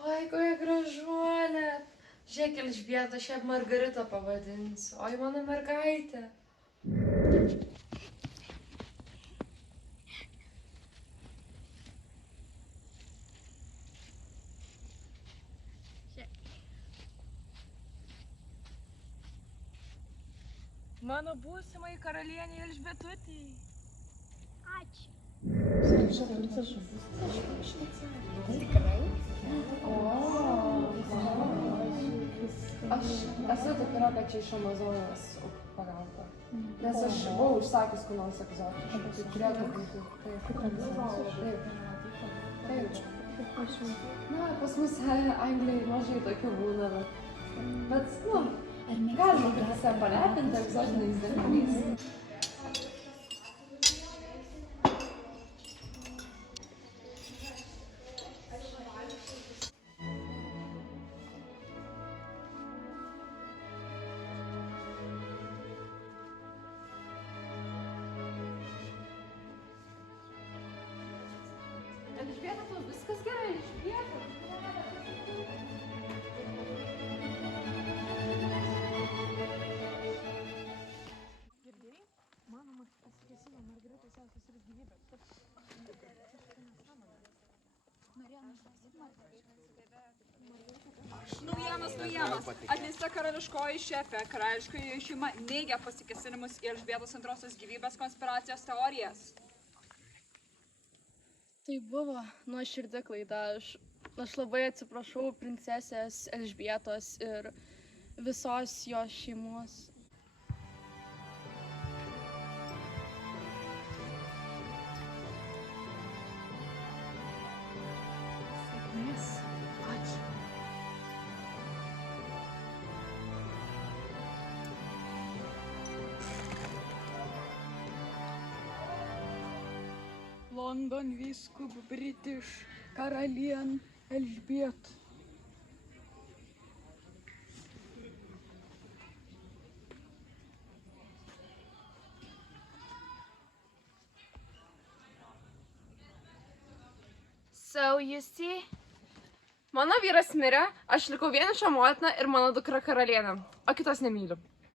Oi, kokia gražuolė. Žiūrėk, Elžbieta, šią Margaritą pavadinsiu. Oi, mano mergaitė. Mano būsimai karalienė Elžbietutė. Ačiū. Tikrai? O, aš esu tikra, kad čia iš Amazonijos pagauta. Nes aš buvau užsakius kur nors egzotiškų. Tai turėtų būti. Taip. Na, pas mus Anglijai mažai tokių būna, bet, galima visą palepinti egzotiniais dalykais. Elžbieta, tu viskas gerai, Elžbieta. Girdėjai? Manoma, pasikėsino Margaritos seserys gyvybę. Naujienas. Atleista karališkoji šefė, karališkoji šeima neigia pasikėsinimus į Elžbietos antrosios gyvybės konspiracijos teorijas. Tai buvo nuoširdė klaida. Aš labai atsiprašau princesės Elžbietos ir visos jos šeimos. Sėkmės. Ačiū. London vyskup British karalien Elžbiet. So, you see, mano vyras mirė, aš likau vieniša motina ir mano dukra karalienė, o kitos nemyliu.